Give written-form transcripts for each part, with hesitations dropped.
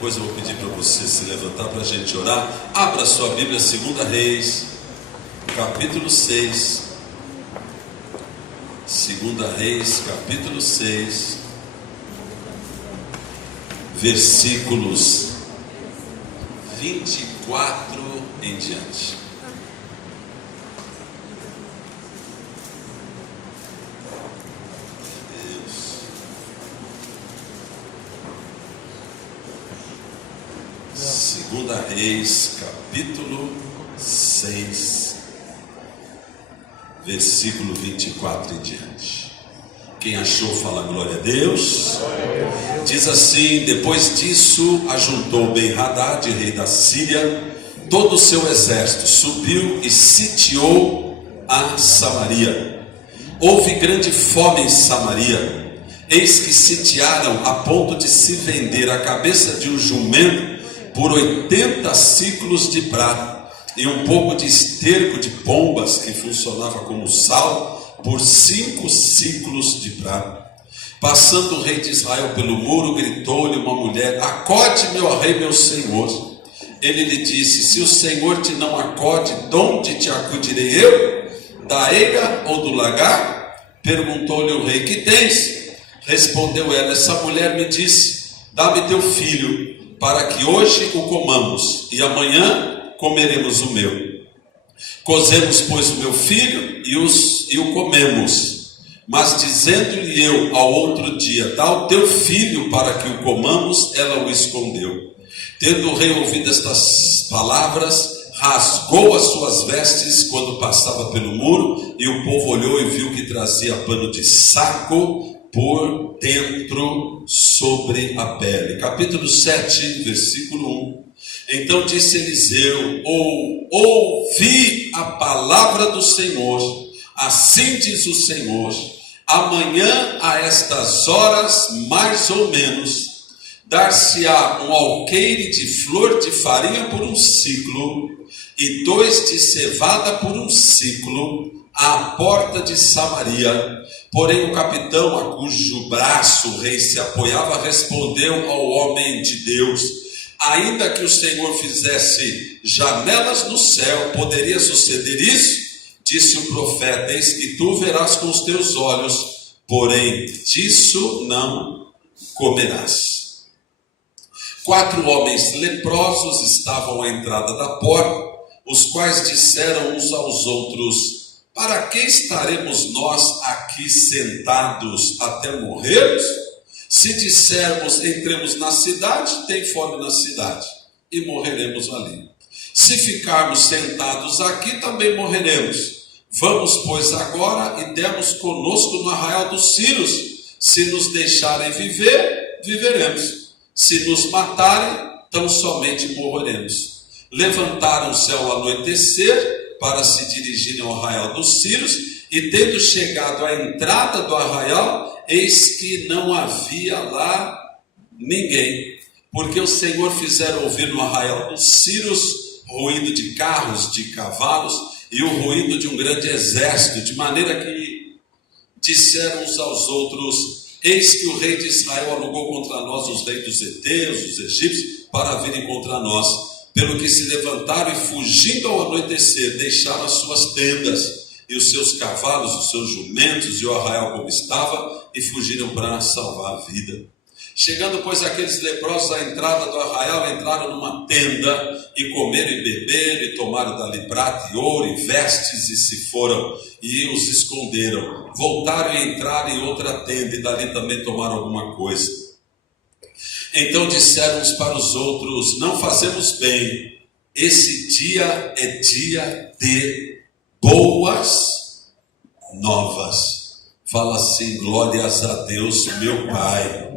Depois eu vou pedir para você se levantar para a gente orar. Abra sua Bíblia, 2 Reis, capítulo 6. 2 Reis, capítulo 6, versículos 24 em diante. Segunda Reis, capítulo 6, versículo 24 em diante. Quem achou, fala glória a Deus. Diz assim: depois disso, ajuntou Ben-Hadad, rei da Síria, todo o seu exército, subiu e sitiou a Samaria. Houve grande fome em Samaria, eis que sitiaram a ponto de se vender a cabeça de um jumento por 80 ciclos de prata, e um pouco de esterco de pombas, que funcionava como sal, por 5 ciclos de prata. Passando o rei de Israel pelo muro, gritou-lhe uma mulher: acode, meu rei, meu senhor. Ele lhe disse: se o Senhor te não acode, de onde te acudirei eu? Da eira ou do lagar? Perguntou-lhe o rei: que tens? Respondeu ela: essa mulher me disse: dá-me teu filho, para que hoje o comamos, e amanhã comeremos o meu. Cozemos, pois, o meu filho e o comemos. Mas dizendo-lhe eu ao outro dia: dá o teu filho para que o comamos, ela o escondeu. Tendo o rei ouvido estas palavras, rasgou as suas vestes quando passava pelo muro, e o povo olhou e viu que trazia pano de saco por dentro sobre a pele. Capítulo 7, versículo 1. Então disse Eliseu: ouvi a palavra do Senhor, assim diz o Senhor: amanhã a estas horas, mais ou menos, dar-se-á um alqueire de flor de farinha por 1 ciclo, e 2 de cevada por 1 ciclo, à porta de Samaria. Porém o capitão, a cujo braço o rei se apoiava, respondeu ao homem de Deus: ainda que o Senhor fizesse janelas no céu, poderia suceder isso? Disse o profeta: eis que tu verás com os teus olhos, porém disso não comerás. 4 homens leprosos estavam à entrada da porta, os quais disseram uns aos outros: para que estaremos nós aqui sentados até morrermos? Se dissermos: entremos na cidade, tem fome na cidade, e morreremos ali. Se ficarmos sentados aqui, também morreremos. Vamos, pois, agora e demos conosco no arraial dos Sírios. Se nos deixarem viver, viveremos. Se nos matarem, tão somente morreremos. Levantaram-se ao anoitecer para se dirigirem ao arraial dos Sírios, e tendo chegado à entrada do arraial, eis que não havia lá ninguém, porque o Senhor fizera ouvir no arraial dos Sírios ruído de carros, de cavalos, e o ruído de um grande exército, de maneira que disseram uns aos outros: eis que o rei de Israel alugou contra nós os reis dos heteus, os egípcios, para virem contra nós. Pelo que se levantaram e, fugindo ao anoitecer, deixaram as suas tendas e os seus cavalos, os seus jumentos e o arraial como estava, e fugiram para salvar a vida. Chegando, pois, aqueles leprosos à entrada do arraial, entraram numa tenda, e comeram e beberam, e tomaram dali prata e ouro e vestes, e se foram, e os esconderam. Voltaram e entraram em outra tenda, e dali também tomaram alguma coisa. Então disseram uns para os outros: não fazemos bem, esse dia é dia de boas novas. Fala assim: glórias a Deus, meu Pai.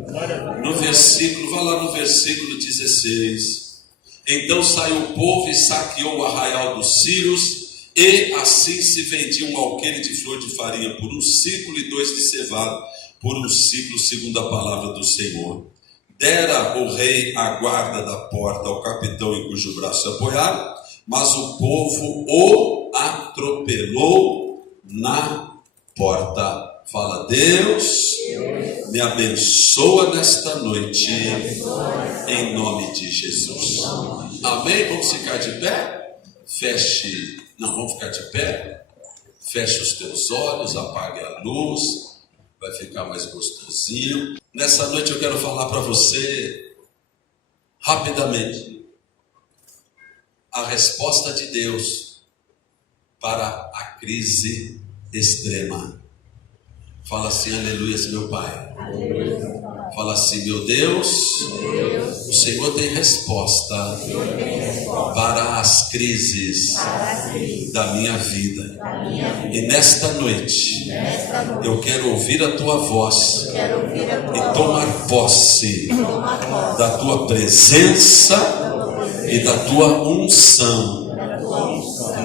No versículo, vai lá no versículo 16. Então saiu o povo e saqueou o arraial dos Sírios, e assim se vendia um alqueire de flor de farinha por 1 ciclo, e 2 de cevada por 1 ciclo, segundo a palavra do Senhor. Dera o rei a guarda da porta ao capitão em cujo braço se apoiaram, mas o povo o atropelou na porta Fala, Deus, me abençoa nesta noite, em nome de Jesus. Amém? Vamos ficar de pé? Vamos ficar de pé? Feche os teus olhos, apague a luz, vai ficar mais gostosinho. Nessa noite eu quero falar para você, rapidamente, a resposta de Deus para a crise extrema. Fala assim, aleluia, meu Pai. Aleluia. Fala assim, meu Deus, o Senhor tem resposta para as crises da minha vida. E nesta noite, eu quero ouvir a tua voz e tomar posse da tua presença e da tua unção.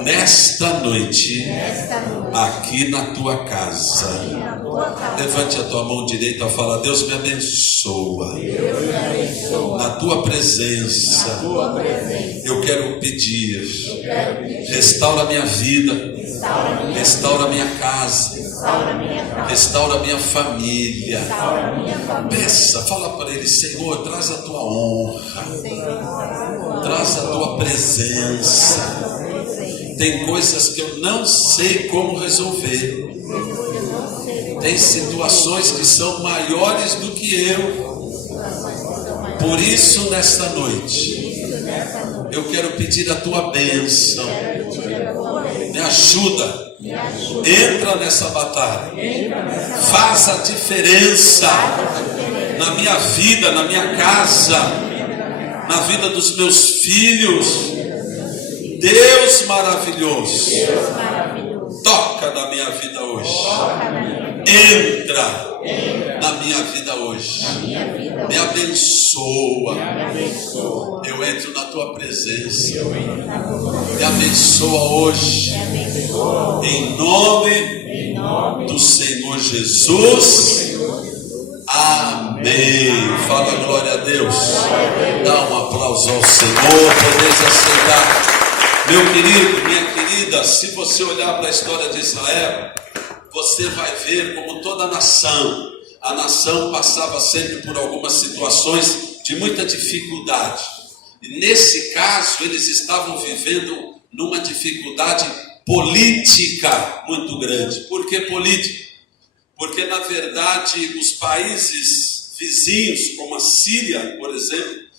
Nesta noite, aqui na tua casa. Levante a tua mão direita e fala, Deus me abençoa. Na tua presença, eu quero pedir, restaura minha vida, restaura minha casa, restaura minha família. Peça, fala para ele, Senhor, traz a tua honra, traz a tua presença. Tem coisas que eu não sei como resolver. Tem situações que são maiores do que eu. Por isso, nesta noite, eu quero pedir a tua bênção. Me ajuda. Entra nessa batalha. Faz a diferença na minha vida, na minha casa, na vida dos meus filhos. Deus maravilhoso, toca na minha vida hoje, entra na minha vida hoje, me abençoa, eu entro na tua presença, me abençoa hoje, em nome do Senhor Jesus, amém. Fala glória a Deus, dá um aplauso ao Senhor, podeis aceitar. Meu querido, minha querida, se você olhar para a história de Israel, você vai ver como toda a nação passava sempre por algumas situações de muita dificuldade. E nesse caso, eles estavam vivendo numa dificuldade política muito grande. Por que política? Porque, na verdade, os países vizinhos, como a Síria, por exemplo,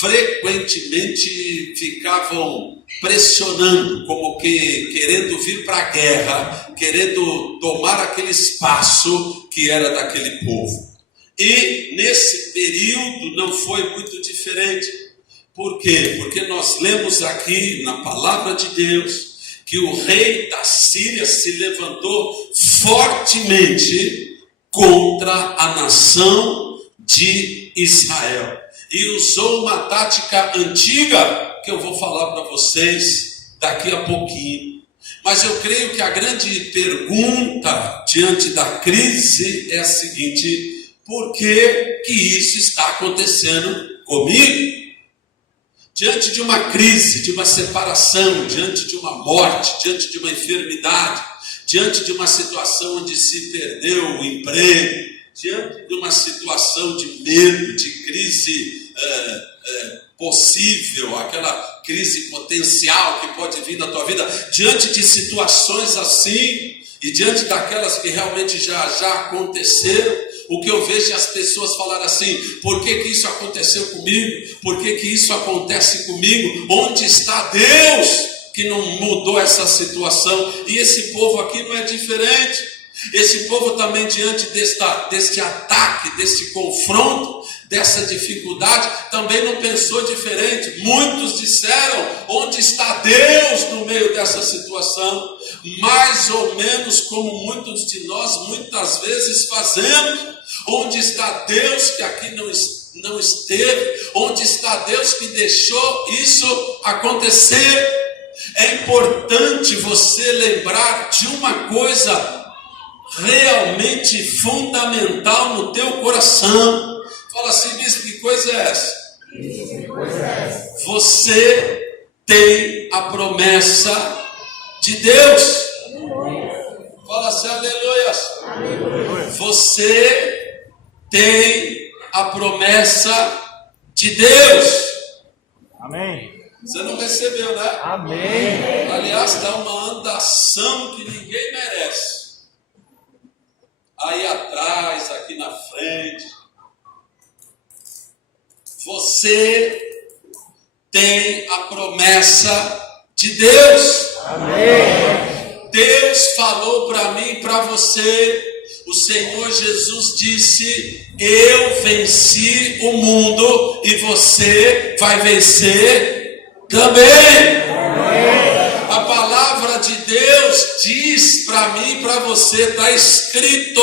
frequentemente ficavam pressionando, como que querendo vir para a guerra, querendo tomar aquele espaço que era daquele povo. E nesse período não foi muito diferente. Por quê? Porque nós lemos aqui na palavra de Deus que o rei da Síria se levantou fortemente contra a nação de Israel. E usou uma tática antiga que eu vou falar para vocês daqui a pouquinho. Mas eu creio que a grande pergunta diante da crise é a seguinte: por que isso está acontecendo comigo? Diante de uma crise, de uma separação, diante de uma morte, diante de uma enfermidade, diante de uma situação onde se perdeu o emprego, diante de uma situação de medo, de crise possível, aquela crise potencial que pode vir na tua vida, diante de situações assim, e diante daquelas que realmente já aconteceram, o que eu vejo é as pessoas falarem assim: por que isso aconteceu comigo? Por que isso acontece comigo? Onde está Deus que não mudou essa situação? E esse povo aqui não é diferente. Esse povo também, diante deste ataque, desse confronto, dessa dificuldade, também não pensou diferente. Muitos disseram: onde está Deus no meio dessa situação? Mais ou menos como muitos de nós muitas vezes fazemos. Onde está Deus que aqui não esteve? Onde está Deus que deixou isso acontecer? É importante você lembrar de uma coisa realmente fundamental no teu coração. Fala assim: bispo, que coisa é essa? Você tem a promessa de Deus. Fala Fala-se aleluias. Você tem a promessa de Deus. Amém. Você não recebeu, né? Amém. Aliás, dá uma andação que ninguém merece. Aí atrás, aqui na frente. Você tem a promessa de Deus. Amém. Deus falou para mim e para você. O Senhor Jesus disse: eu venci o mundo e você vai vencer também. Amém. A palavra de Deus diz para mim e para você, está escrito: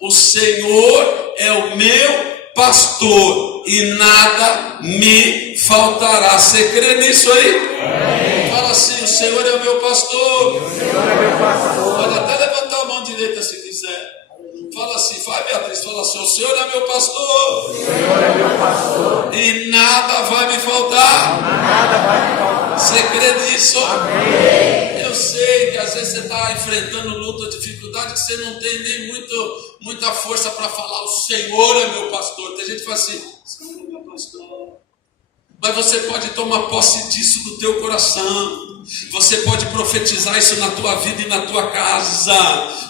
o Senhor é o meu pastor e nada me faltará. Você crê nisso aí? Amém. Fala assim: o Senhor é o meu pastor. O Senhor é meu pastor. Pode até levantar a mão direita se quiser. Fala assim, vai Beatriz, fala assim: o Senhor é meu pastor. O Senhor é meu pastor. E nada vai me faltar. Nada vai me faltar. Você crê nisso? Amém. Eu sei que às vezes você está enfrentando luta, dificuldade, que você não tem nem muita força para falar: o Senhor é meu pastor. Tem gente que fala assim: o Senhor é meu pastor. Mas você pode tomar posse disso do teu coração. Você pode profetizar isso na tua vida e na tua casa.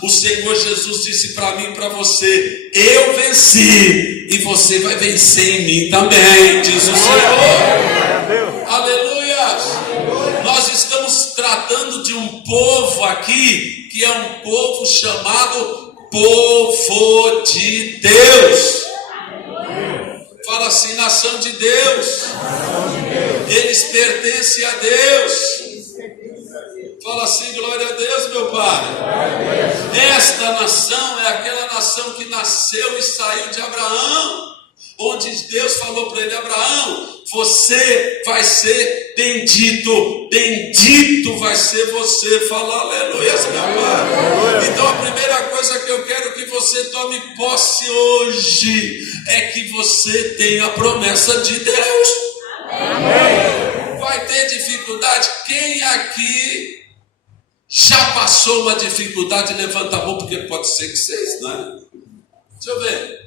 O Senhor Jesus disse para mim e para você: eu venci e você vai vencer em mim também, diz o Senhor. Aleluia. Nós estamos tratando de um povo aqui que é um povo chamado povo de Deus. Fala assim: nação de Deus. Eles pertencem a Deus. Fala assim: glória a Deus, meu Pai. Esta nação é aquela nação que nasceu e saiu de Abraão, onde Deus falou para ele: Abraão, você vai ser bendito, bendito vai ser você. Fala aleluia, meu Pai. Então a primeira coisa que eu quero que você tome posse hoje é que você tem a promessa de Deus. Amém. Vai ter dificuldade? Quem aqui já passou uma dificuldade? Levanta a mão, porque pode ser que vocês, né? Deixa eu ver.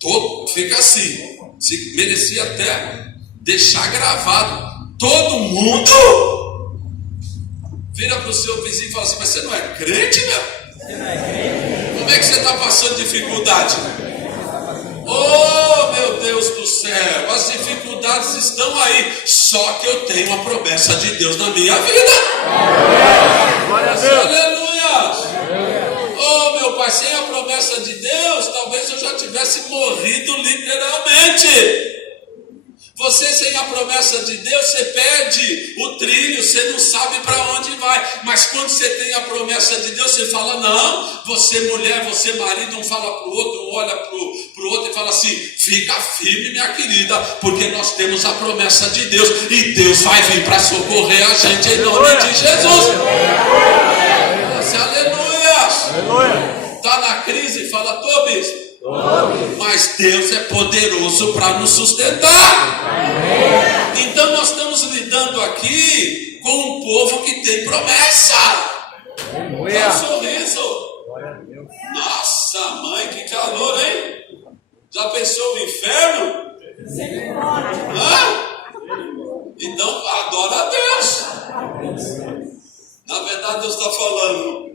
Todo, fica assim. Se merecia até deixar gravado. Todo mundo vira para o seu vizinho e fala assim: mas você não é crente, meu? Como é que você está passando dificuldade? Oh, meu Deus do céu, as dificuldades estão aí, só que eu tenho uma promessa de Deus na minha vida. Aleluia. Oh, meu Pai, sem a promessa de Deus, talvez eu já tivesse morrido literalmente. Você sem a promessa de Deus, você perde o trilho, você não sabe para onde vai. Mas quando você tem a promessa de Deus, você fala: não, você mulher, você marido, um fala para o outro, um olha para o outro e fala assim: fica firme, minha querida, porque nós temos a promessa de Deus e Deus vai vir para socorrer a gente em nome de Jesus. Aleluia. Está na crise, fala: tô, bispo. Mas Deus é poderoso para nos sustentar. Amém. Então nós estamos lidando aqui com um povo que tem promessa. Dá um sorriso. Nossa mãe, que calor, hein? Já pensou no inferno? Então adora a Deus. Na verdade Deus está falando: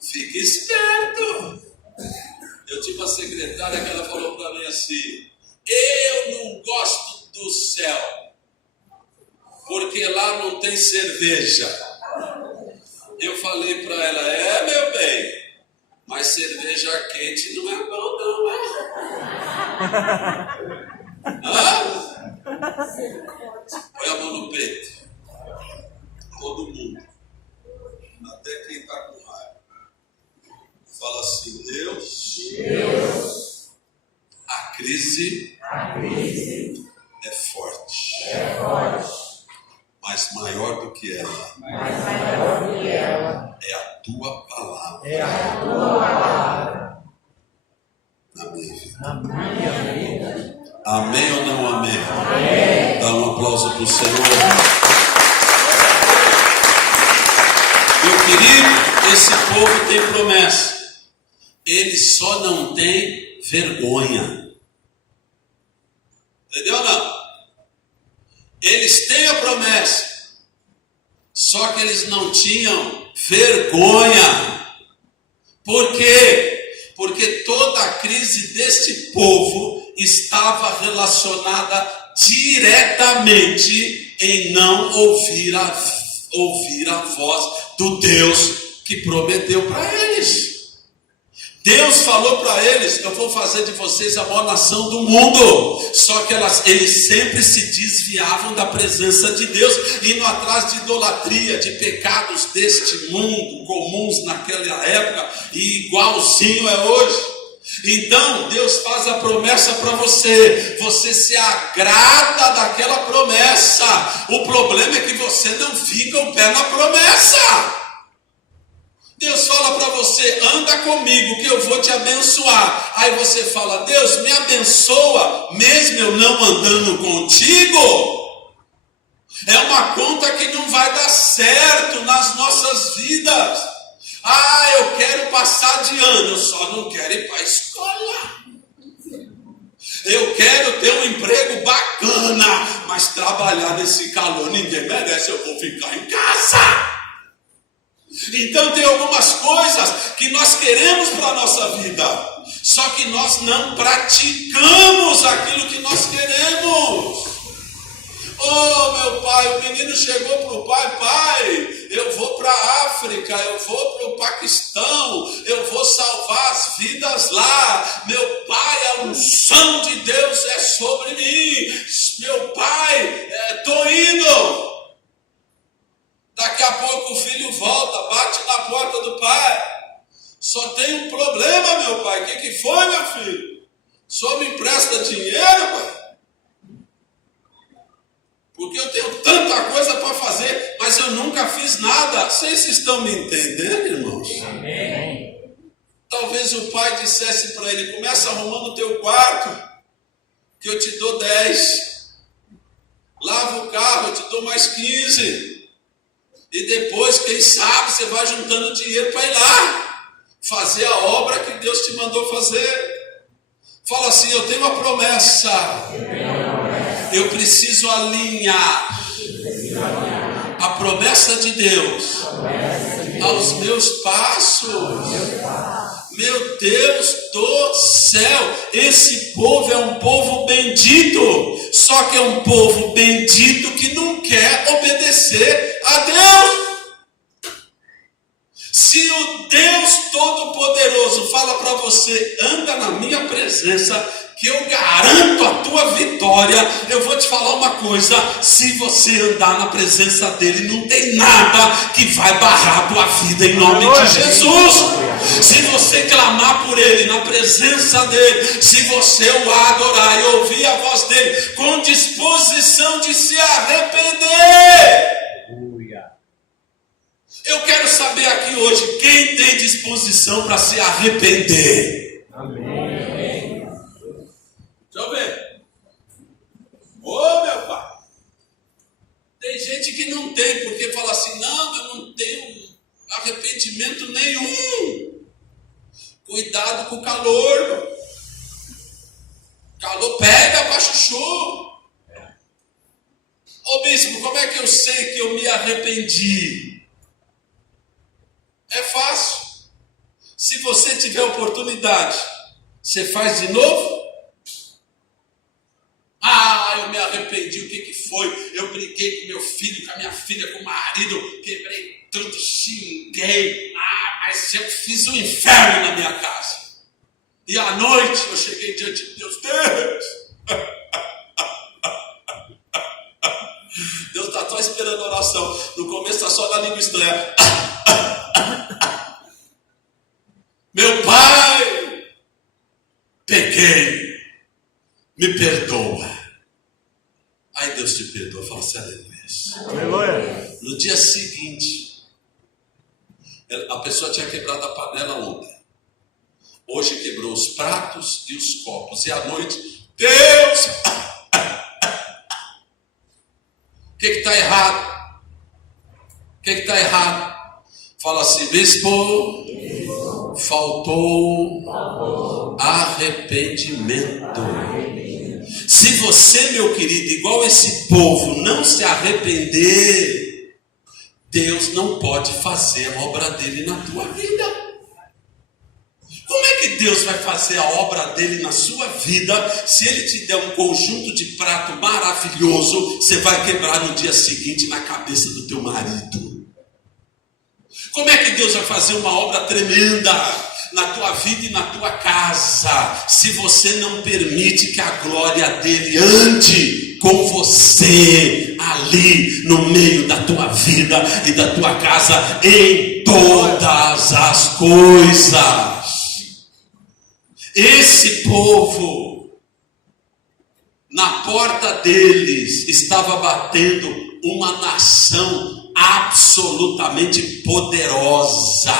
fique esperto. Eu tive uma secretária que ela falou para mim assim: eu não gosto do céu, porque lá não tem cerveja. Eu falei para ela: é, meu bem, mas cerveja quente não é bom não, Põe a mão no peito. Todo mundo, até quem está com raiva, fala assim: Deus, a crise é forte, mas maior do que ela é a tua palavra, na minha vida. Amém ou não amém? Amém. Dá um aplauso para o Senhor. Eu querido, esse povo tem promessa. Eles só não têm vergonha. Entendeu ou não? Eles têm a promessa, só que eles não tinham vergonha. Por quê? Porque toda a crise deste povo estava relacionada diretamente em não ouvir a voz do Deus que prometeu para eles. Deus falou para eles: eu vou fazer de vocês a maior nação do mundo. Só que eles sempre se desviavam da presença de Deus, indo atrás de idolatria, de pecados deste mundo, comuns naquela época e igualzinho é hoje. Então Deus faz a promessa para você, você se agrada daquela promessa. O problema é que você não fica o pé na promessa. Deus fala para você: anda comigo que eu vou te abençoar. Aí você fala: Deus, me abençoa mesmo eu não andando contigo. É uma conta que não vai dar certo nas nossas vidas. Ah, eu quero passar de ano, eu só não quero ir para a escola. Eu quero ter um emprego bacana, mas trabalhar nesse calor ninguém merece, eu vou ficar em casa. Então tem algumas coisas que nós queremos para a nossa vida, só que nós não praticamos aquilo que nós queremos. Oh, meu pai, o menino chegou para o pai: pai, eu vou para a África, eu vou para o Paquistão, eu vou salvar as vidas lá. Meu pai, a unção de Deus é sobre mim. Meu pai, estou indo. Daqui a pouco o filho volta, bate na porta do pai: só tem um problema, meu pai. O que foi, meu filho? O senhor me empresta dinheiro, pai? Porque eu tenho tanta coisa para fazer, mas eu nunca fiz nada. Vocês estão me entendendo, irmãos? Amém. Talvez o pai dissesse para ele: começa arrumando o teu quarto, que eu te dou 10. Lava o carro, eu te dou mais 15. E depois, quem sabe, você vai juntando dinheiro para ir lá fazer a obra que Deus te mandou fazer. Fala assim: eu tenho uma promessa. Eu preciso alinhar a promessa de Deus aos meus passos. Meu Deus do céu, esse povo é um povo bendito, só que é um povo bendito que não quer obedecer a Deus. Se o Deus Todo-Poderoso fala para você: anda na minha presença, que eu garanto a tua vitória, eu vou te falar uma coisa: se você andar na presença dele, não tem nada que vai barrar a tua vida, em nome de Jesus. Se você clamar por ele na presença dele, se você o adorar e ouvir a voz dele com disposição de se arrepender. Eu quero saber aqui hoje, quem tem disposição para se arrepender? Amém. Deixa eu ver. Ô, meu pai. Tem gente que não tem, porque fala assim: não, eu não tenho arrependimento nenhum. Cuidado com o calor. Calor pega para chuchu. Ô bispo, como é que eu sei que eu me arrependi? É fácil. Se você tiver oportunidade, você faz de novo? Ah, eu me arrependi, o que foi? Eu briguei com meu filho, com a minha filha, com o marido, quebrei tudo, xinguei. Ah, mas eu fiz um inferno na minha casa. E à noite eu cheguei diante de Deus: Deus está só esperando a oração. No começo está só na língua estranha. Meu pai, pequei, me perdoa. Aí Deus te perdoa, fala assim: aleluia. No dia seguinte, a pessoa tinha quebrado a panela ontem. Hoje quebrou os pratos e os copos. E à noite, Deus, o que está errado? O que está errado? Fala assim, bispo, faltou arrependimento. Se você, meu querido, igual esse povo, não se arrepender, Deus não pode fazer a obra dele na tua vida. Como é que Deus vai fazer a obra dele na sua vida se ele te der um conjunto de prato maravilhoso, você vai quebrar no dia seguinte na cabeça do teu marido? Como é que Deus vai fazer uma obra tremenda na tua vida e na tua casa se você não permite que a glória dele ande com você ali no meio da tua vida e da tua casa em todas as coisas? Esse povo, na porta deles, estava batendo uma nação absolutamente poderosa.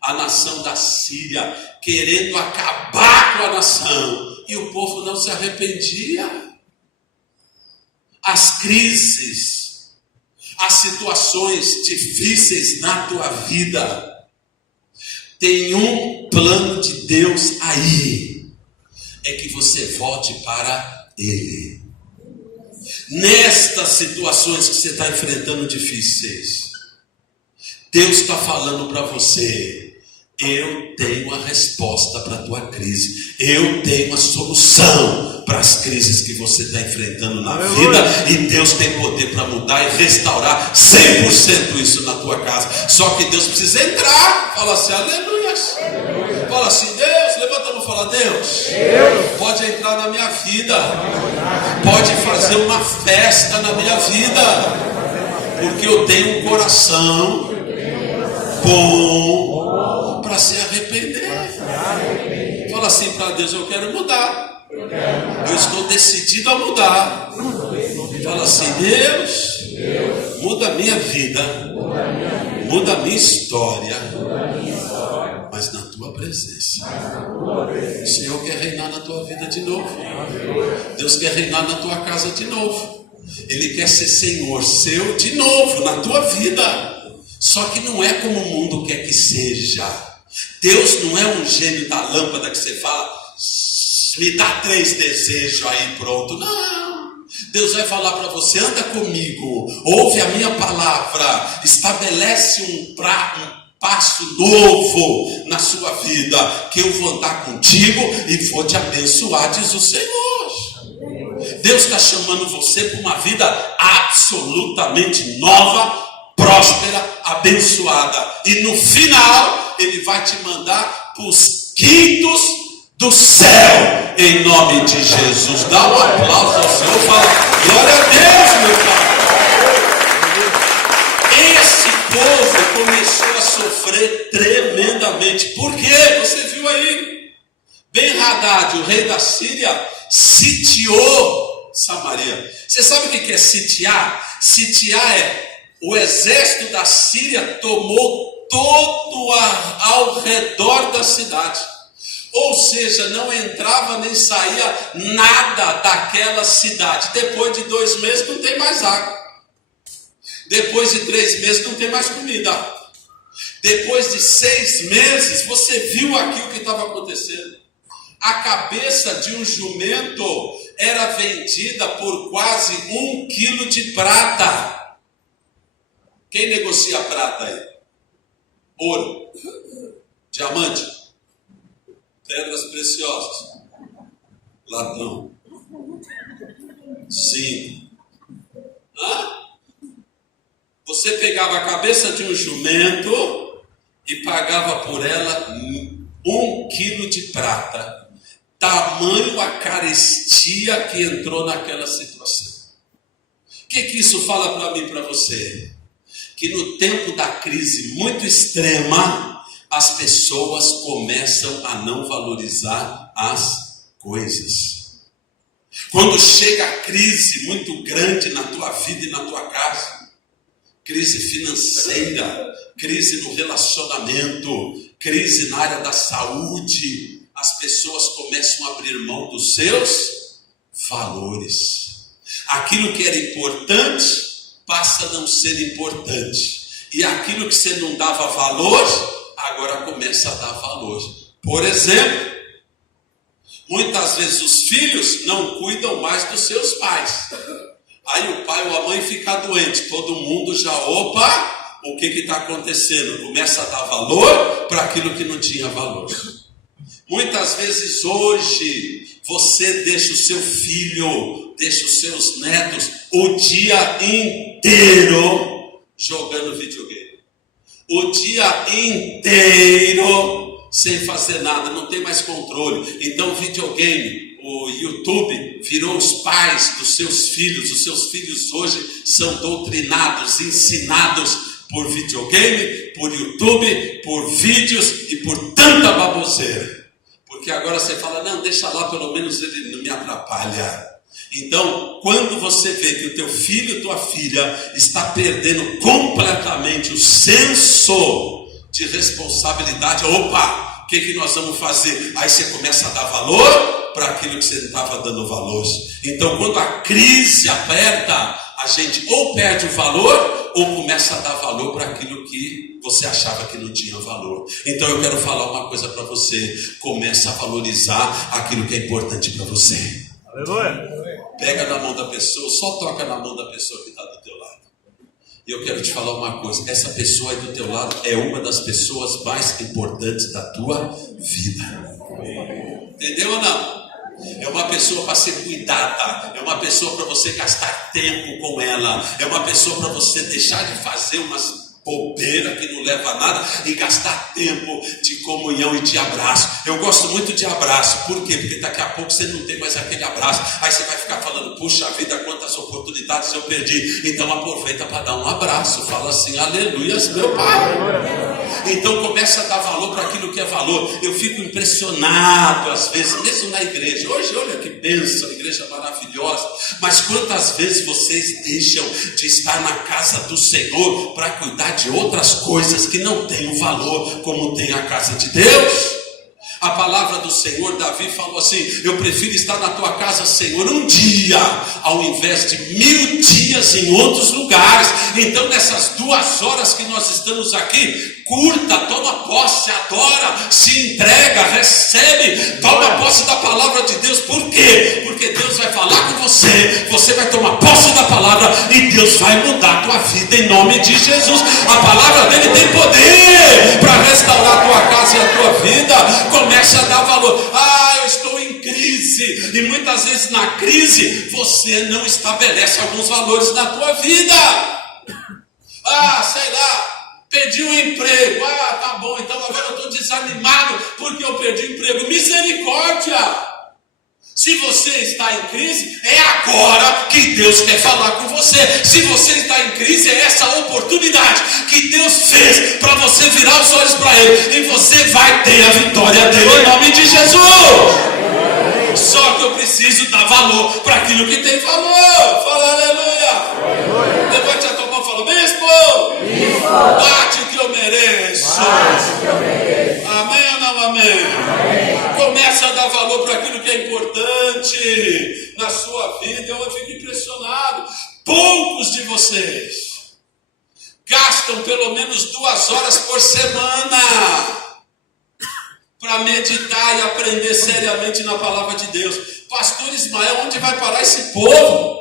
A nação da Síria, querendo acabar com a nação. E o povo não se arrependia. As crises, as situações difíceis na tua vida, tem um plano de Deus aí, é que você volte para Ele. Nestas situações que você está enfrentando difíceis, Deus está falando para você, eu tenho a resposta para a tua crise, eu tenho a solução para as crises que você está enfrentando na vida, e Deus tem poder para mudar e restaurar 100% isso na tua casa. Só que Deus precisa entrar. Fala assim, aleluia. Fala assim, Deus, levanta a mão e fala, Deus, pode entrar na minha vida, pode fazer uma festa na minha vida, porque eu tenho um coração bom para se arrepender. Fala assim para Deus, eu quero mudar, eu estou decidido a mudar. Fala assim, Deus, muda a minha vida, muda a minha história, mas na tua presença. O Senhor quer reinar na tua vida de novo. Deus quer reinar na tua casa de novo. Ele quer ser Senhor seu de novo na tua vida. Só que não é como o mundo quer que seja. Deus não é um gênio da lâmpada que você fala, me dá 3 desejos aí, pronto. Não. Deus vai falar para você, anda comigo, ouve a minha palavra, estabelece um passo novo na sua vida, que eu vou andar contigo e vou te abençoar, diz o Senhor. Deus está chamando você para uma vida absolutamente nova, próspera, abençoada, e no final Ele vai te mandar para os quintos do céu, em nome de Jesus. Dá um aplauso ao Senhor, fala, glória a Deus, meu Pai. Esse povo começou a sofrer tremendamente. Por quê? Você viu aí? Ben-Hadad, o rei da Síria, sitiou Samaria. Você sabe o que é sitiar? Sitiar é o exército da Síria tomou todo ao redor da cidade. Ou seja, não entrava nem saía nada daquela cidade. Depois de 2 meses não tem mais água. Depois de 3 meses não tem mais comida. Depois de 6 meses, você viu aqui o que estava acontecendo. A cabeça de um jumento era vendida por quase 1 quilo de prata. Quem negocia prata aí? Ouro, diamante, pedras preciosas, latão, zinco. Você pegava a cabeça de um jumento e pagava por ela 1 quilo de prata. Tamanho a carestia que entrou naquela situação. O que isso fala para mim e para você? Que no tempo da crise muito extrema, as pessoas começam a não valorizar as coisas. Quando chega a crise muito grande na tua vida e na tua casa, crise financeira, crise no relacionamento, crise na área da saúde, as pessoas começam a abrir mão dos seus valores. Aquilo que era importante passa a não ser importante. E aquilo que você não dava valor, agora começa a dar valor. Por exemplo, muitas vezes os filhos não cuidam mais dos seus pais. Aí o pai ou a mãe fica doente, todo mundo já, opa, o que está acontecendo? Começa a dar valor para aquilo que não tinha valor. Muitas vezes hoje, você deixa o seu filho, deixa os seus netos o dia inteiro jogando videogame. O dia inteiro sem fazer nada, não tem mais controle. Então o videogame, o YouTube virou os pais dos seus filhos. Os seus filhos hoje são doutrinados, ensinados por videogame, por YouTube, por vídeos e por tanta baboseira. Porque agora você fala, não, deixa lá, pelo menos ele não me atrapalha. Então, quando você vê que o teu filho, tua filha está perdendo completamente o senso de responsabilidade, opa, o que nós vamos fazer? Aí você começa a dar valor para aquilo que você não estava dando valor. Então, quando a crise aperta, a gente ou perde o valor ou começa a dar valor para aquilo que você achava que não tinha valor. Então eu quero falar uma coisa para você: começa a valorizar aquilo que é importante para você. Aleluia. Pega na mão da pessoa, só toca na mão da pessoa que está do teu lado. E eu quero te falar uma coisa: essa pessoa aí do teu lado é uma das pessoas mais importantes da tua vida. Entendeu ou não? É uma pessoa para ser cuidada, é uma pessoa para você gastar tempo com ela, é uma pessoa para você deixar de fazer umas bobeira que não leva a nada e gastar tempo de comunhão e de abraço. Eu gosto muito de abraço. Por quê? Porque daqui a pouco você não tem mais aquele abraço. Aí você vai ficar falando, puxa vida, quantas oportunidades eu perdi. Então aproveita para dar um abraço. Fala assim, aleluias, meu Pai. Então começa a dar valor para aquilo que é valor. Eu fico impressionado às vezes, mesmo na igreja. Hoje, olha que bênção, igreja maravilhosa. Mas quantas vezes vocês deixam de estar na casa do Senhor para cuidar de outras coisas que não têm o valor como tem a casa de Deus? A palavra do Senhor, Davi falou assim, eu prefiro estar na tua casa, Senhor, um dia, ao invés de 1000 dias em outros lugares. Então nessas 2 horas que nós estamos aqui, curta, toma posse, adora, se entrega, recebe, toma posse da palavra de Deus. Por quê? Porque Deus vai falar com você, você vai tomar posse da palavra e Deus vai mudar a tua vida em nome de Jesus. A palavra dele tem poder para restaurar a tua casa e a tua vida. Começa a dar valor. Ah, eu estou em crise. E muitas vezes na crise você não estabelece alguns valores na tua vida. Ah, sei lá, perdi um emprego. Ah, tá bom, então agora eu estou desanimado porque eu perdi o emprego. Misericórdia! Se você está em crise, é agora que Deus quer falar com você. Se você está em crise, é essa oportunidade que Deus fez para você virar os olhos para Ele. E você vai ter a vitória dele em nome de Jesus. Só que eu preciso dar valor para aquilo que tem valor. Fala aleluia. Levante a tua mão e fala, bispo, bate o que eu mereço. Amém ou não amém? Começa a dar valor para aquilo que é importante na sua vida. Eu fico impressionado. Poucos de vocês gastam pelo menos 2 horas por semana para meditar e aprender seriamente na palavra de Deus. Pastor Ismael, onde vai parar esse povo?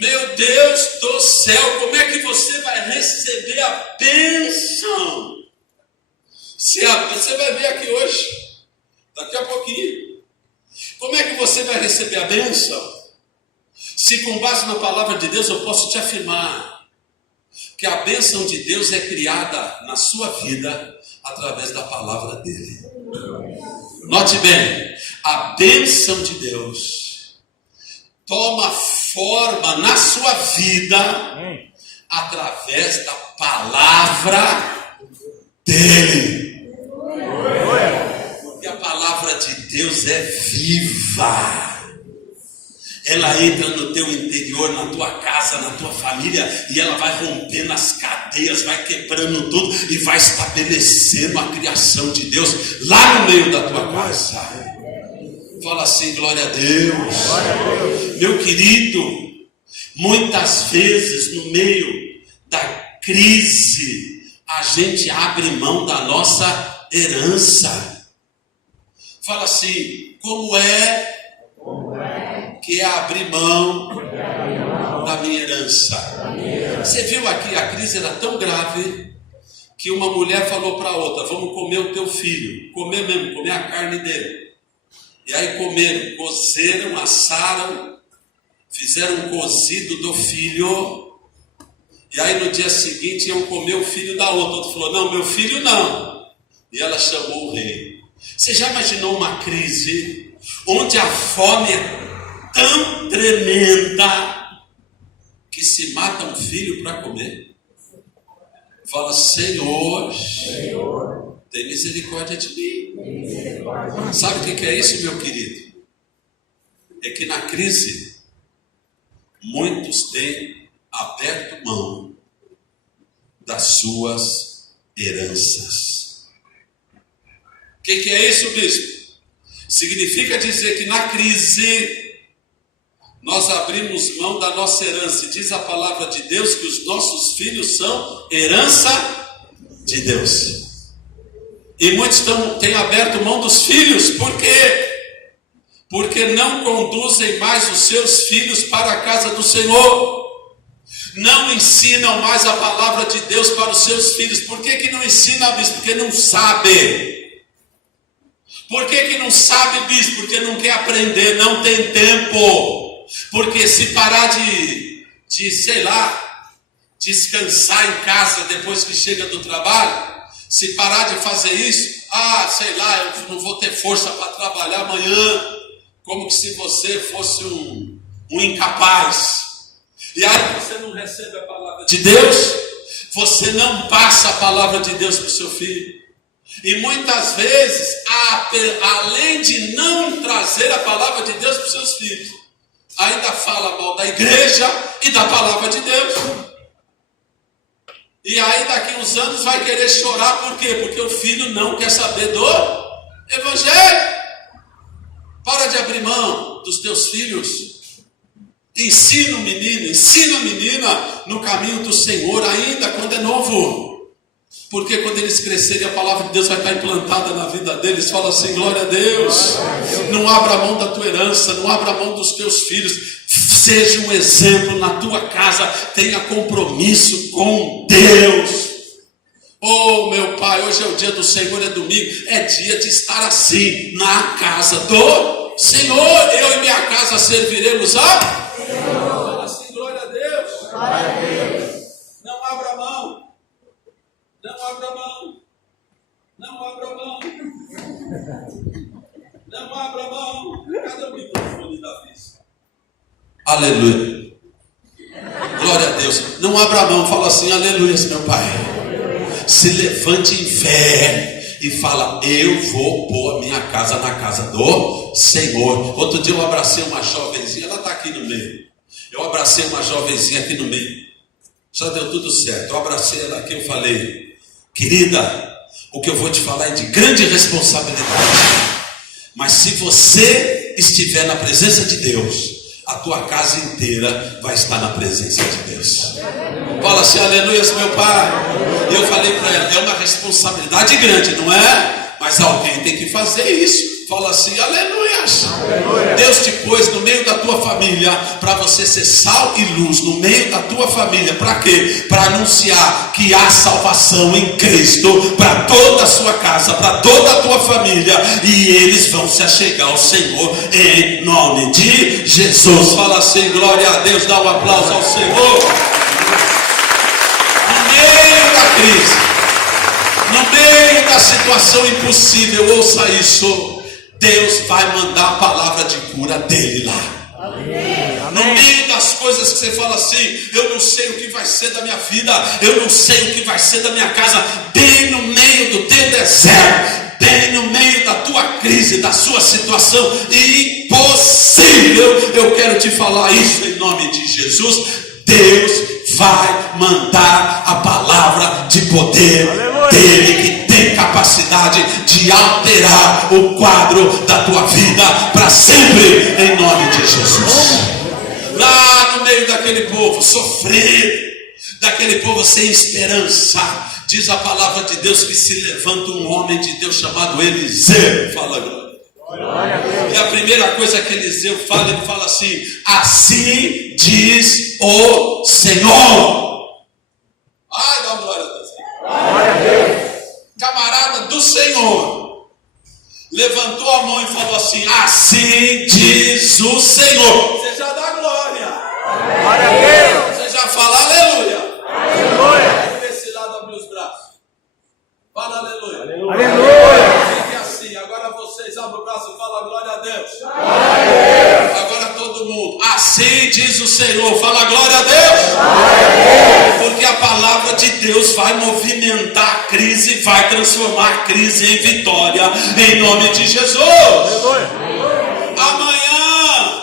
Meu Deus do céu, como é que você vai receber a bênção? Você vai ver aqui hoje, daqui a pouquinho. Como é que você vai receber a bênção? Se com base na palavra de Deus eu posso te afirmar que a bênção de Deus é criada na sua vida através da palavra dele. Note bem, a bênção de Deus toma forma na sua vida através da palavra dele. Porque a palavra de Deus é viva. Ela entra no teu interior, na tua casa, na tua família, e ela vai rompendo as cadeias, vai quebrando tudo e vai estabelecendo a criação de Deus lá no meio da tua casa. Fala assim, glória a Deus. Meu querido, muitas vezes no meio da crise, a gente abre mão da nossa herança. Fala assim, como é que é abrir mão da minha herança? Você viu aqui, a crise era tão grave que uma mulher falou para a outra, vamos comer o teu filho, comer mesmo, comer a carne dele. E aí comeram, cozeram, assaram, fizeram um cozido do filho, e aí no dia seguinte iam comer o filho da outra. Outro falou, não, meu filho não. E ela chamou o rei. Você já imaginou uma crise onde a fome é tão tremenda que se mata um filho para comer? Fala, Senhor, tem misericórdia de mim. Sabe o que é isso, meu querido? É que na crise muitos têm aberto mão das suas heranças. O que é isso, bispo? Significa dizer que na crise nós abrimos mão da nossa herança. E diz a palavra de Deus que os nossos filhos são herança de Deus. E muitos têm aberto mão dos filhos. Por quê? Porque não conduzem mais os seus filhos para a casa do Senhor. Não ensinam mais a palavra de Deus para os seus filhos. Por que não ensina, bispo? Porque não sabe. Por que não sabe, bispo? Porque não quer aprender, não tem tempo. Porque se parar de sei lá, descansar em casa depois que chega do trabalho, se parar de fazer isso, sei lá, eu não vou ter força para trabalhar amanhã, como que se você fosse um incapaz. E aí você não recebe a palavra de Deus, você não passa a palavra de Deus para o seu filho. E muitas vezes, além de não trazer a palavra de Deus para os seus filhos, ainda fala mal da igreja e da palavra de Deus. E aí daqui uns anos vai querer chorar, por quê? Porque o filho não quer saber do evangelho. Para de abrir mão dos teus filhos. Ensina o menino, ensina a menina no caminho do Senhor, ainda quando é novo. Porque quando eles crescerem, a palavra de Deus vai estar implantada na vida deles. Fala assim, glória a Deus. Não abra mão da tua herança, não abra mão dos teus filhos. Seja um exemplo na tua casa, tenha compromisso com Deus. Oh, meu Pai, hoje é o dia do Senhor, é domingo, é dia de estar assim, na casa do Senhor. Eu e minha casa serviremos a Senhor. Fala assim, glória a Deus. Glória a Deus. Não abra mão. Não abra mão. Não abra mão. Não abra mão. Cadê o microfone da vez? Aleluia. Glória a Deus. Não abra a mão. Fala assim, aleluia, meu Pai. Se levante em fé e fala, eu vou pôr a minha casa na casa do Senhor. Outro dia eu abracei uma jovenzinha, ela está aqui no meio. Eu abracei uma jovenzinha aqui no meio. Já deu tudo certo. Eu abracei ela aqui, eu falei, querida, o que eu vou te falar é de grande responsabilidade. Mas se você estiver na presença de Deus, a tua casa inteira vai estar na presença de Deus. Fala assim, aleluia, meu Pai. E eu falei para ela, é uma responsabilidade grande, não é? Mas alguém tem que fazer isso. Fala assim, aleluia. Deus te pôs no meio da tua família para você ser sal e luz no meio da tua família. Para quê? Para anunciar que há salvação em Cristo para toda a sua casa, para toda a tua família, e eles vão se achegar ao Senhor em nome de Jesus. Fala assim, glória a Deus, dá um aplauso ao Senhor. No meio da crise, no meio da situação impossível, ouça isso, Deus vai mandar a palavra de cura dele lá. Amém. No meio das coisas que você fala assim, eu não sei o que vai ser da minha vida, eu não sei o que vai ser da minha casa, bem no meio do teu deserto, bem no meio da tua crise, da sua situação impossível, eu quero te falar isso em nome de Jesus. Deus vai mandar a palavra de poder dele, que tem capacidade de alterar o quadro da tua vida para sempre, em nome de Jesus. Lá no meio daquele povo sofrido, daquele povo sem esperança. Diz a palavra de Deus que se levanta um homem de Deus chamado Eliseu. Fala, glória. E a primeira coisa que Eliseu fala, ele fala assim: assim diz o Senhor. Ai, dá glória a Deus. Glória a Deus. Camarada do Senhor levantou a mão e falou assim: assim diz o Senhor. Você já dá glória. Glória a Deus. Você já fala aleluia. Aleluia. Desse lado abre os braços. Fala aleluia. Aleluia. Fique assim. Agora vocês abrem o braço e falam glória a Deus. Glória a Deus. Agora todo mundo. Assim diz o Senhor. Fala glória a Deus. Glória a Deus. Porque a palavra de Deus vai movimentar a crise, vai transformar a crise em vitória, em nome de Jesus. Aleluia. Amanhã,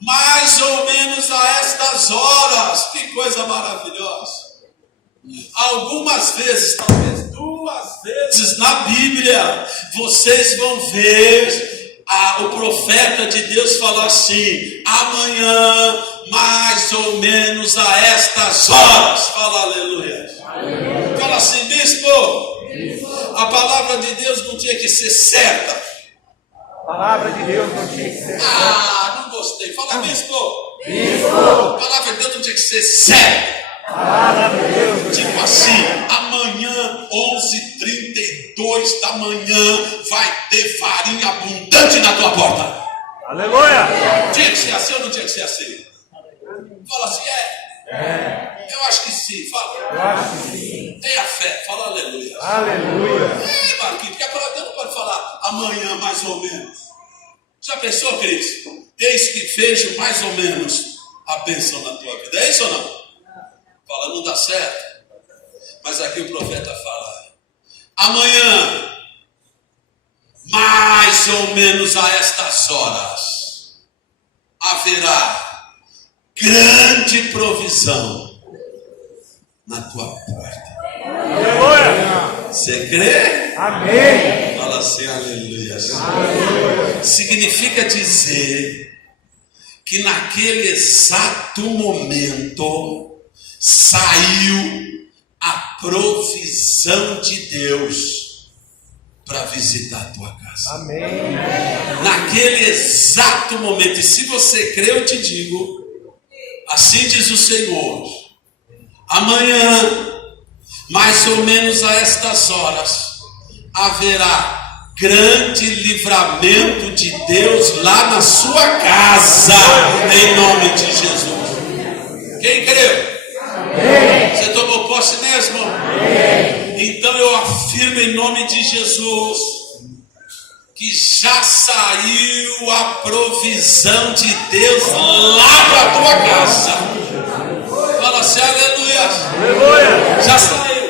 mais ou menos a estas horas, que coisa maravilhosa. Algumas vezes, talvez 2 vezes na Bíblia, vocês vão ver o profeta de Deus falar assim: amanhã, mais ou menos a estas horas. Fala aleluia. Fala assim: bispo, a palavra de Deus não tinha que ser certa. A palavra de Deus não tinha que ser. Não gostei. Fala, bispo. Bispo. A palavra de Deus não tinha que ser certa. A palavra de Deus. Tipo assim, amanhã, 11h32 da manhã, vai ter farinha abundante na tua porta. Aleluia. Tinha que ser assim ou não tinha que ser assim? Fala assim: eu acho que sim. Fala. Eu acho que sim. Tenha fé. Fala aleluia. Aleluia. Marquinhos, porque a palavra de Deus não pode falar amanhã mais ou menos. Já pensou, Cristo? Eis que vejo mais ou menos a bênção na tua vida. É isso ou não? Fala, não dá certo. Mas aqui o profeta fala: amanhã, mais ou menos a estas horas, haverá grande provisão na tua porta. Aleluia. Você crê? Amém. Fala assim, aleluia. Aleluia. Significa dizer que naquele exato momento saiu a provisão de Deus para visitar a tua casa. Amém. Naquele exato momento. E se você crê, eu te digo: assim diz o Senhor, amanhã, mais ou menos a estas horas, haverá grande livramento de Deus lá na sua casa, em nome de Jesus. Quem creu? Amém. Você tomou posse mesmo? Amém. Então eu afirmo em nome de Jesus que já saiu a provisão de Deus lá para a tua casa. Fala assim, aleluia. Aleluia. Já saiu.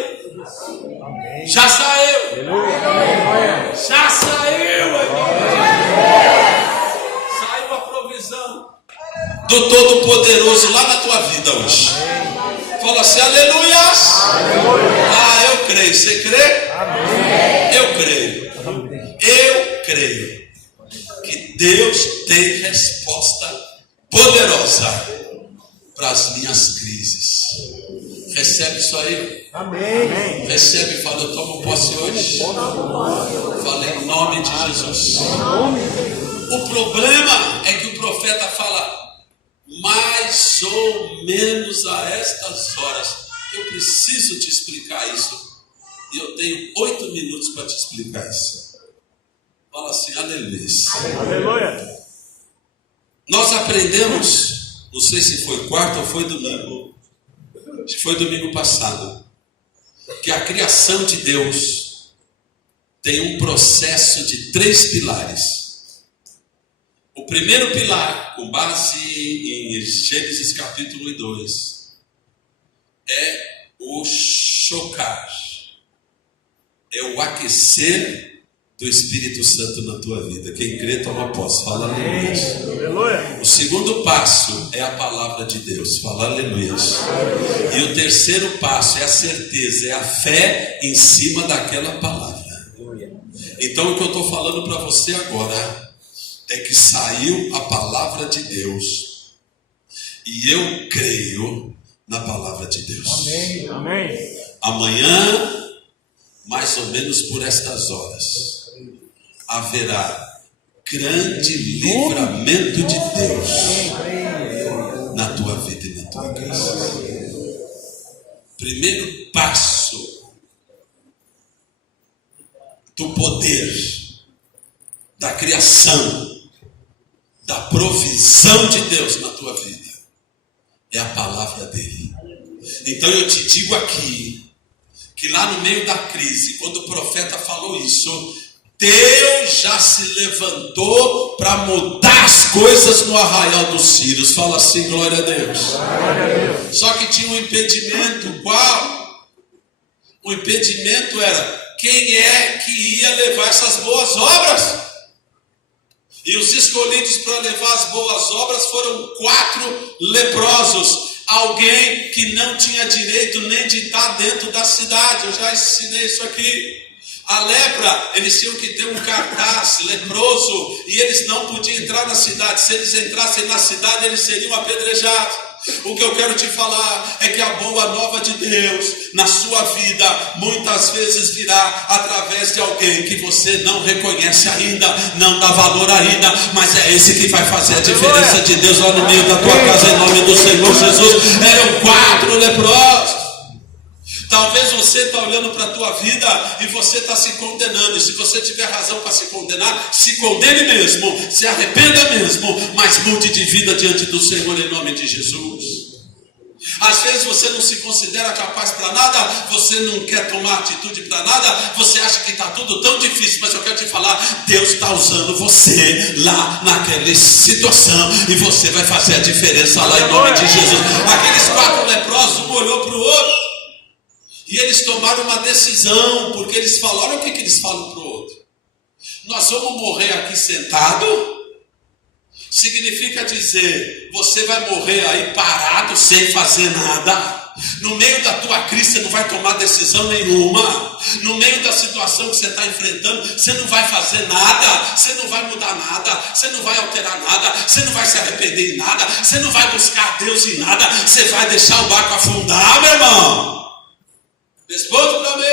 Já saiu. Aleluia. Já saiu. Saiu a provisão do Todo-Poderoso lá na tua vida hoje. Fala assim, aleluia. Eu creio. Você crê? Amém. Eu creio. Eu creio que Deus tem resposta poderosa para as minhas crises. Recebe isso aí? Amém. Recebe e fala, eu tomo posse hoje. Fala em nome de Jesus. O problema é que o profeta fala mais ou menos a estas horas. Eu preciso te explicar isso. E eu tenho 8 minutos para te explicar isso. Fala assim, aleluia. Aleluia. Nós aprendemos, não sei se foi quarta ou foi domingo, acho que foi domingo passado, que a criação de Deus tem um processo de 3 pilares. O primeiro pilar, com base em Gênesis capítulo 1 e 2, é o chocar, é o aquecer do Espírito Santo na tua vida. Quem crê, toma posse. Fala aleluia. Aleluia. O segundo passo é a palavra de Deus. Fala aleluia. E o terceiro passo é a certeza, é a fé em cima daquela palavra. Então o que eu estou falando para você agora é que saiu a palavra de Deus. E eu creio na palavra de Deus. Amém. Amém. Amanhã, mais ou menos por estas horas, haverá grande livramento de Deus na tua vida e na tua casa. Primeiro passo do poder, da criação, da provisão de Deus na tua vida é a palavra dele. Então eu te digo aqui que lá no meio da crise, quando o profeta falou isso, Deus já se levantou para mudar as coisas no arraial dos Sírios. Fala assim, glória a Deus. Glória a Deus. Só que tinha um impedimento. Qual? O impedimento era quem é que ia levar essas boas obras. E os escolhidos para levar as boas obras foram 4 leprosos. Alguém que não tinha direito nem de estar dentro da cidade. Eu já ensinei isso aqui. A lepra, eles tinham que ter um cartaz leproso e eles não podiam entrar na cidade. Se eles entrassem na cidade, eles seriam apedrejados. O que eu quero te falar é que a boa nova de Deus na sua vida muitas vezes virá através de alguém que você não reconhece ainda, não dá valor ainda, mas é esse que vai fazer a diferença de Deus lá no meio da tua casa, em nome do Senhor Jesus. Eram 4 leprosos. Talvez você está olhando para a tua vida e você está se condenando. E se você tiver razão para se condenar, se condene mesmo, se arrependa mesmo, mas mude de vida diante do Senhor em nome de Jesus. Às vezes você não se considera capaz para nada, você não quer tomar atitude para nada, você acha que está tudo tão difícil, mas eu quero te falar, Deus está usando você lá naquela situação e você vai fazer a diferença lá em nome de Jesus. Aqueles 4 leprosos, um olhou para o outro. E eles tomaram uma decisão, porque eles falaram, o que eles falam para o outro? Nós vamos morrer aqui sentado? Significa dizer, você vai morrer aí parado, sem fazer nada. No meio da tua crise você não vai tomar decisão nenhuma. No meio da situação que você está enfrentando, você não vai fazer nada. Você não vai mudar nada. Você não vai alterar nada. Você não vai se arrepender em nada. Você não vai buscar Deus em nada. Você vai deixar o barco afundar, meu irmão. Responde para mim.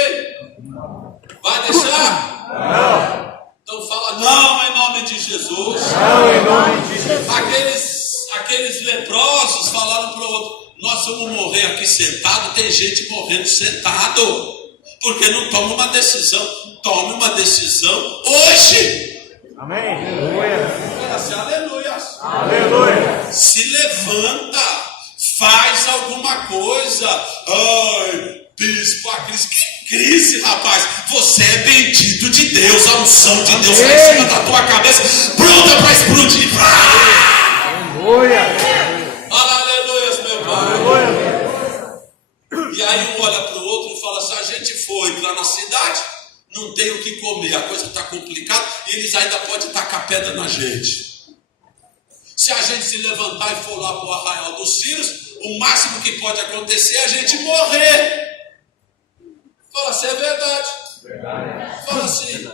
Vai deixar? Não. Então fala não em nome de Jesus. Não em nome de Jesus. Aqueles leprosos falaram para o outro, nós vamos morrer aqui sentado. Tem gente morrendo sentado, porque não toma uma decisão. Tome uma decisão hoje. Amém. Aleluia. Aleluia. Aleluia. Se levanta, faz alguma coisa. Ai, bispo, a crise. Que crise, rapaz? Você é bendito de Deus. A unção de Deus está em cima da tua cabeça, pronta para explodir. Aleluia. Aleluia, meu pai. Aleluia. E aí um olha para o outro e fala: se a gente for lá na cidade, não tem o que comer, a coisa está complicada e eles ainda podem tacar pedra na gente. Se a gente se levantar e for lá para o arraial dos Sírios, o máximo que pode acontecer é a gente morrer. Fala assim, é verdade. Fala assim,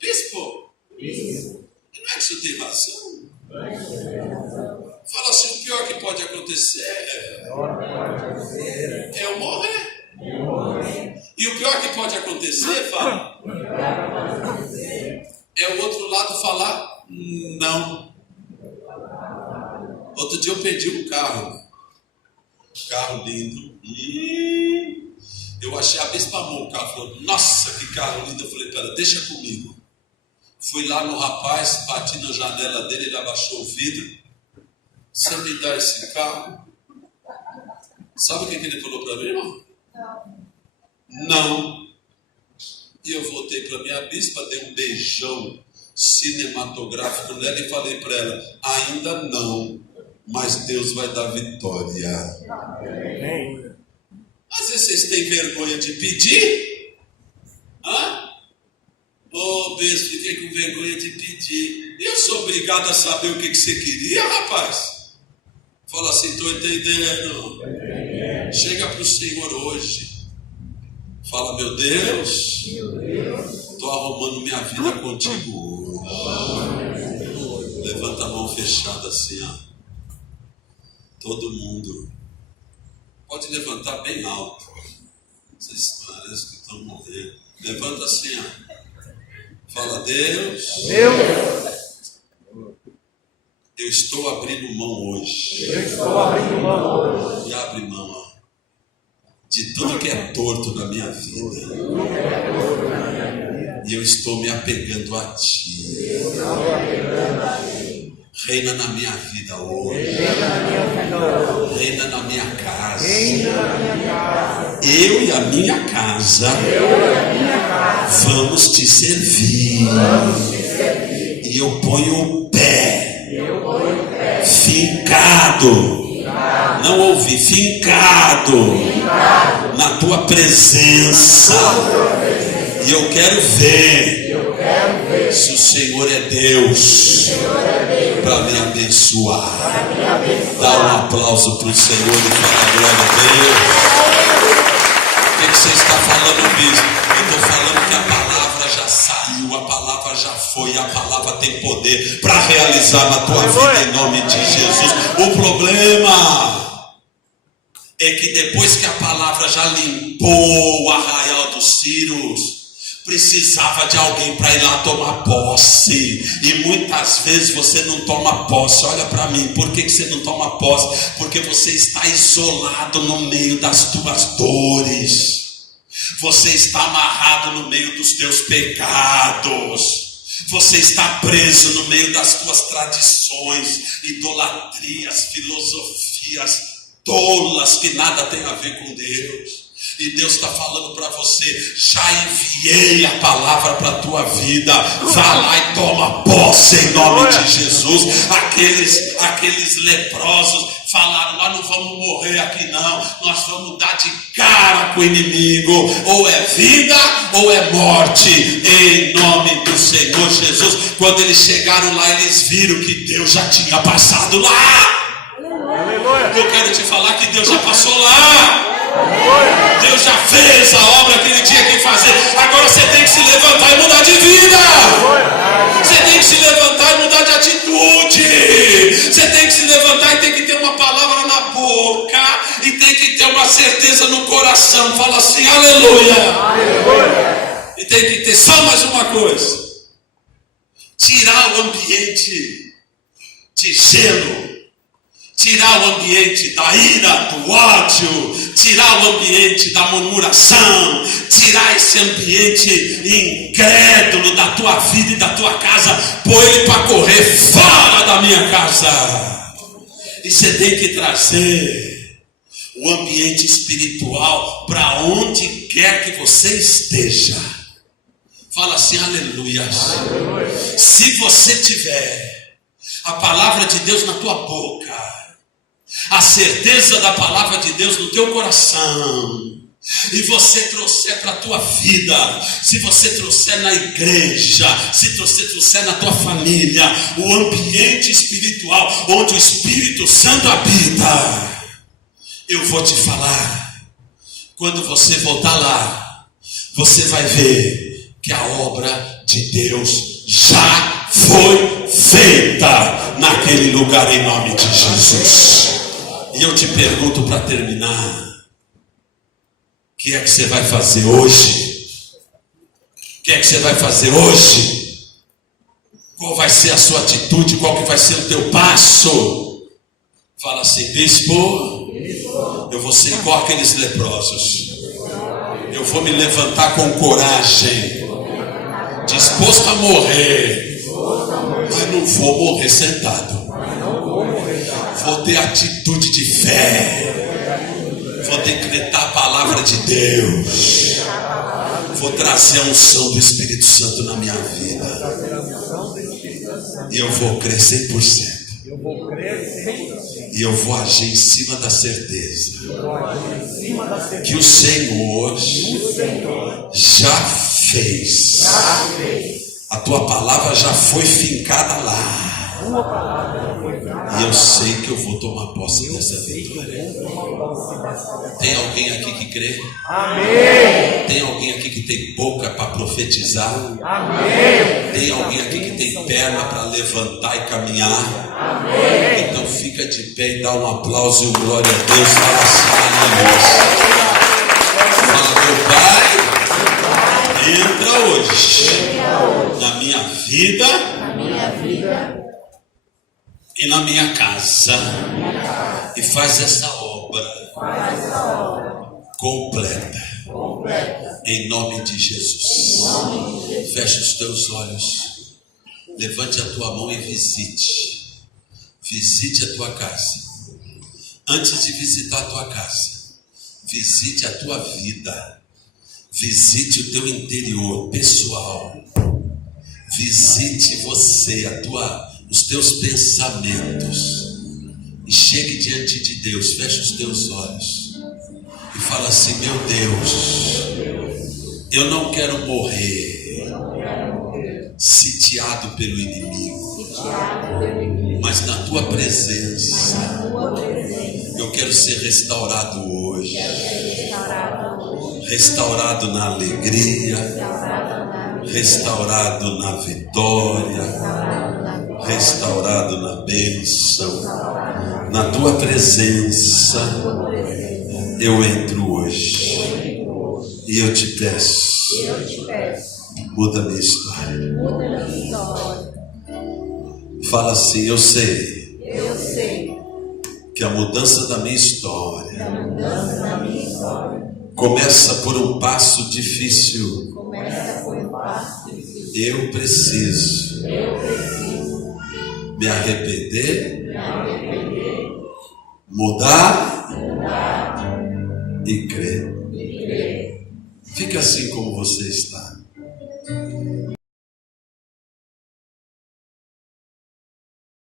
bispo, não é que isso tem razão? Fala assim, o pior que pode acontecer é eu morrer. E o pior que pode acontecer, fala, é o outro lado falar não. Outro dia eu perdi um carro lindo. Eu achei a bispa amor o carro, falou, nossa, que carro lindo. Eu falei, pera, deixa comigo. Fui lá no rapaz, bati na janela dele, ele abaixou o vidro. Você me dá esse carro? Sabe o que ele falou para mim, irmão? Não. E eu voltei para minha bispa, dei um beijão cinematográfico nela e falei para ela, ainda não, mas Deus vai dar vitória. Amém. Às vezes vocês têm vergonha de pedir? Ô bispo, fiquei com vergonha de pedir. E eu sou obrigado a saber o que você queria, rapaz? Fala assim, estou entendendo. Chega para o Senhor hoje. Fala, meu Deus, estou arrumando minha vida contigo hoje. Levanta a mão fechada assim, ó. Todo mundo. Pode levantar bem alto. Vocês parecem que estão morrendo. Levanta assim, ó. Fala, Deus. Eu estou abrindo mão hoje. E abre mão, ó, de tudo que é torto na minha vida. E eu estou me apegando a Ti. Reina na minha vida hoje. Reina na minha casa. Eu e a minha casa vamos Te servir. E eu ponho o pé fincado. Não ouvi, fincado na Tua presença. E eu quero ver se o Senhor é Deus para me abençoar. Dá um aplauso para o Senhor e fala glória a Deus. O que você está falando, bispo? Eu estou falando que a palavra já saiu, a palavra já foi, a palavra tem poder para realizar na tua vida em nome de Jesus. O problema é que depois que a palavra já limpou o arraial dos Círios, precisava de alguém para ir lá tomar posse. E muitas vezes você não toma posse. Olha para mim, por que você não toma posse? Porque você está isolado no meio das tuas dores. Você está amarrado no meio dos teus pecados. Você está preso no meio das tuas tradições, idolatrias, filosofias tolas que nada tem a ver com Deus. E Deus está falando para você: já enviei a palavra para a tua vida. Vá lá e toma posse em nome de Jesus. Aqueles leprosos falaram: nós não vamos morrer aqui não, nós vamos dar de cara com o inimigo. Ou é vida ou é morte, em nome do Senhor Jesus. Quando eles chegaram lá, eles viram que Deus já tinha passado lá. Eu quero te falar que Deus já passou lá. Deus já fez a obra que Ele tinha que fazer. Agora você tem que se levantar e mudar de vida. Você tem que se levantar e mudar de atitude. Você tem que se levantar e tem que ter uma palavra na boca. E tem que ter uma certeza no coração. Fala assim, aleluia. E tem que ter só mais uma coisa: tirar o ambiente de gelo, tirar o ambiente da ira, do ódio, tirar o ambiente da murmuração, tirar esse ambiente incrédulo da tua vida e da tua casa, pôr ele para correr fora da minha casa. E você tem que trazer o ambiente espiritual para onde quer que você esteja. Fala assim, aleluia. Se você tiver a palavra de Deus na tua boca, a certeza da palavra de Deus no teu coração, e você trouxer para a tua vida, se você trouxer na igreja, se você trouxer na tua família, o ambiente espiritual onde o Espírito Santo habita, eu vou te falar, quando você voltar lá, você vai ver que a obra de Deus já foi feita naquele lugar em nome de Jesus. E eu te pergunto para terminar: o que é que você vai fazer hoje? O que é que você vai fazer hoje? Qual vai ser a sua atitude? Qual que vai ser o teu passo? Fala assim, bispo, eu vou ser igual aqueles leprosos. Eu vou me levantar com coragem, disposto a morrer, mas não vou morrer sentado. Vou ter atitude de fé. Vou decretar a palavra de Deus. Vou trazer a unção do Espírito Santo na minha vida. E eu vou crer 100%. E eu vou agir em cima da certeza que o Senhor já fez. A tua palavra já foi fincada lá. E eu sei que eu vou tomar posse dessa vitória. Tem alguém aqui que crê? Amém. Tem alguém aqui que tem boca para profetizar? Amém. Tem alguém aqui que tem perna para levantar e caminhar? Amém. Então fica fica de pé e dá um aplauso e um glória a Deus. Fala assim, aleluia. Fala, meu Pai, entra hoje na minha vida e na minha casa e faz essa obra completa. Em nome de Jesus. Feche os teus olhos. Levante a tua mão e visite. Visite a tua casa. Antes de visitar a tua casa, visite a tua vida. Visite o teu interior pessoal. Visite você, os teus pensamentos. E chegue diante de Deus. Feche os teus olhos e fala assim: meu Deus, eu não quero morrer sitiado pelo inimigo, mas na tua presença eu quero ser restaurado hoje, restaurado na alegria, restaurado na vitória, restaurado na bênção. Na tua presença eu entro hoje e eu te peço, muda minha história. Fala assim: eu sei que a mudança da minha história começa por um passo difícil. Eu preciso me arrepender, mudar e crer. Fica assim como você está.